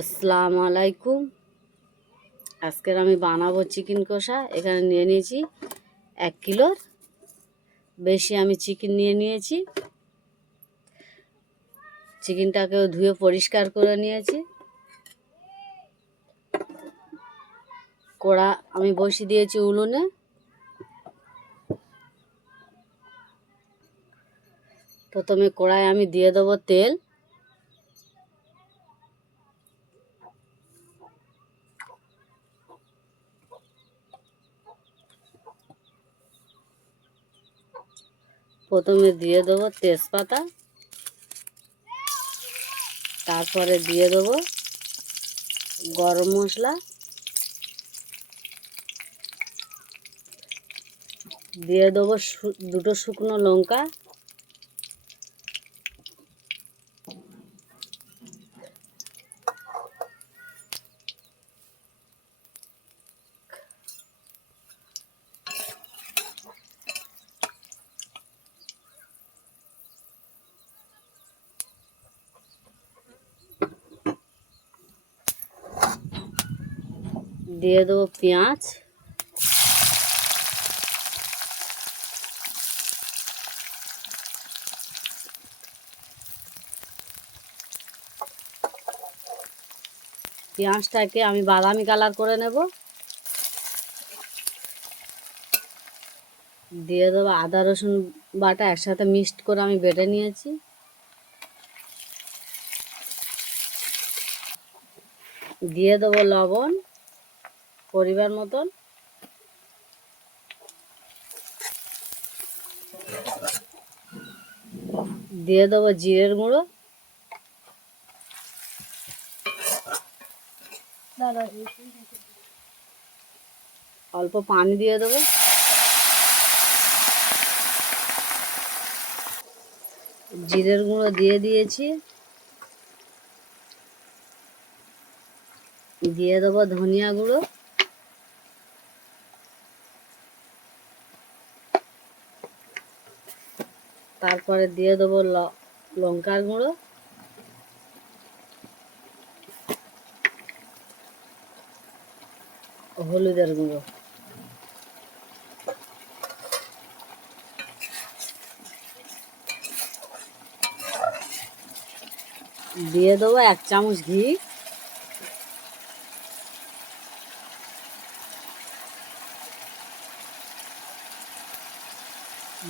আসসালামু আলাইকুম। আজকের আমি বানাবো চিকেন কষা। এখানে নিয়ে নিয়েছি 1 কিলোর বেশি আমি চিকেন নিয়ে নিয়েছি। চিকেনটাকেও ধুয়ে পরিষ্কার করে নিয়েছি। কড়া আমি বসিয়ে দিয়েছি উনুনে। প্রথমে কড়ায় আমি দিয়ে দেবো তেল। প্রথমে দিয়ে দেবো তেজপাতা, তারপরে দিয়ে দেবো গরম মশলা, দিয়ে দেবো দুটো শুকনো লঙ্কা, দিয়ে দেবো পেঁয়াজ, পেঁয়াজটাকে আমি বাদামি কালার করে নেব। দিয়ে দেবো আদা রসুন বাটা একসাথে মিক্সড করে আমি বেটে নিয়েছি। দিয়ে দেবো লবণ পরিমাণ মতন, দিয়ে দেবো জিরের গুঁড়ো, অল্প পানি দিয়ে দেবো। জিরের গুঁড়ো দিয়ে দিয়েছি। দিয়ে দেবো ধনিয়া গুঁড়ো, তারপরে দিয়ে দেবো লঙ্কার গুঁড়ো, হলুদের গুঁড়ো, দিয়ে দেবো 1 চামচ ঘি,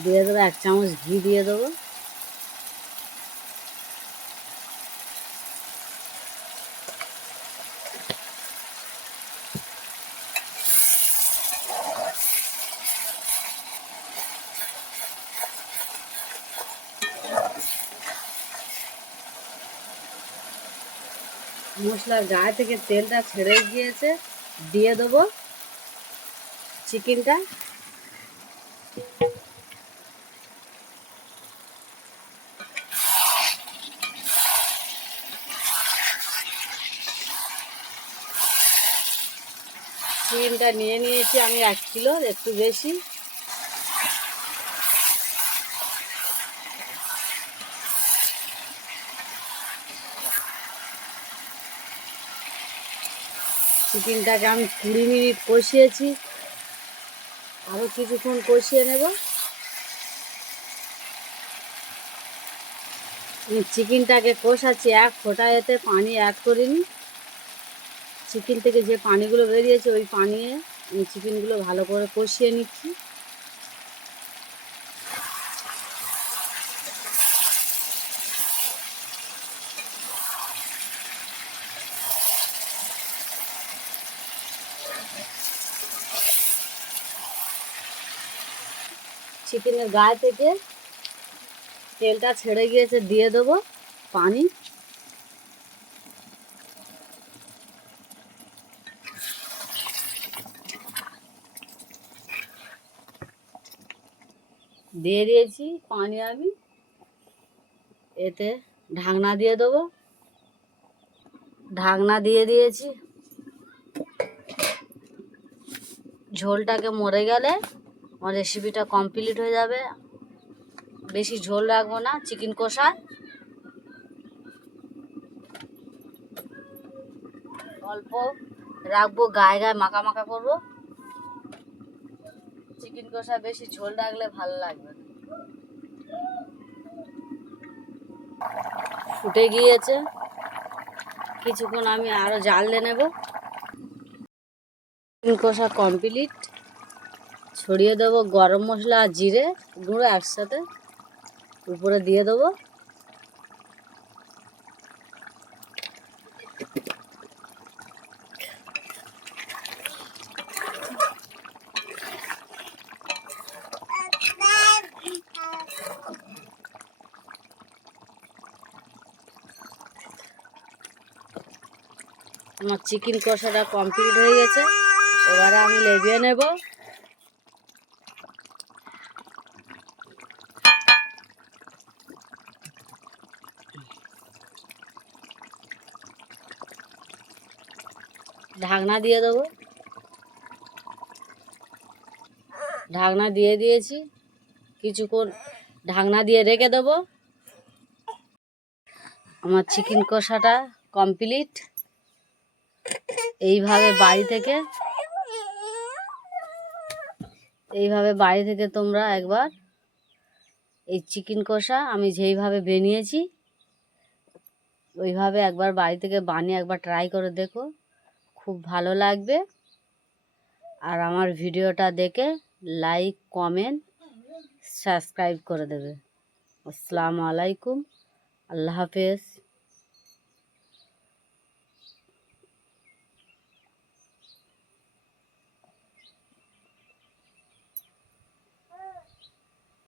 দিয়ে দেবো 1 চামচ ঘি দিয়ে দেবো। মশলার গায়ে থেকে তেলটা ছেড়ে গিয়েছে। দিয়ে দেবো চিকেনটা, চিকেনটা নিয়ে নিয়েছি আমি 1 কিলোর একটু বেশি। চিকেনটাকে আমি 20 মিনিট কষিয়েছি, আরও কিছুক্ষণ কষিয়ে নেব। আমি চিকেনটাকে কষাচ্ছি, 1 ফোঁটা এতে পানি অ্যাড করিনি। চিকেন থেকে যে পানিগুলো বেরিয়েছে ওই পানি আমি চিকেনগুলো ভালো করে কষিয়ে নিচ্ছি। চিকেনের গায়ে থেকে তেলটা ছেড়ে গিয়েছে, দিয়ে দেবো পানি। দিয়ে দিয়েছি পানি আমি, এতে ঢাকনা দিয়ে দেবো। ঢাকনা দিয়ে দিয়েছি। ঝোলটাকে মরে গেলে আমার রেসিপিটা কমপ্লিট হয়ে যাবে। বেশি ঝোল রাখবো না চিকেন কষা। অল্প রাখবো, গায়ে গায়ে মাখা মাখা করবো। চিকেন কষা বেশি ঝোল রাখলে ভালো লাগবে না। ফুটে গিয়েছে, কিছুক্ষণ আমি আরো জাল দিয়ে নেব। চিকেন কষা কমপ্লিট। ছড়িয়ে দেবো গরম মশলা আর জিরে গুঁড়ো একসাথে, উপরে দিয়ে দেবো। আমার চিকেন কষাটা কমপ্লিট হয়ে গেছে, এবারে আমি লেবিয়ে নেব। ঢাকনা দিয়ে দেবো। ঢাকনা দিয়ে দিয়েছি, কিছুক্ষণ ঢাকনা দিয়ে রেখে দেবো। আমার চিকেন কষাটা কমপ্লিট। এইভাবে বাড়ি থেকে তোমরা একবার এই চিকেন কষা আমি যেইভাবে বানিয়েছি ওইভাবে একবার বাড়ি থেকে বানিয়ে একবার ট্রাই করে দেখো, খুব ভালো লাগবে। আর আমার ভিডিওটা দেখে লাইক, কমেন্ট, সাবস্ক্রাইব করে দেবে। আসসালামু আলাইকুম, আল্লাহ হাফেজ।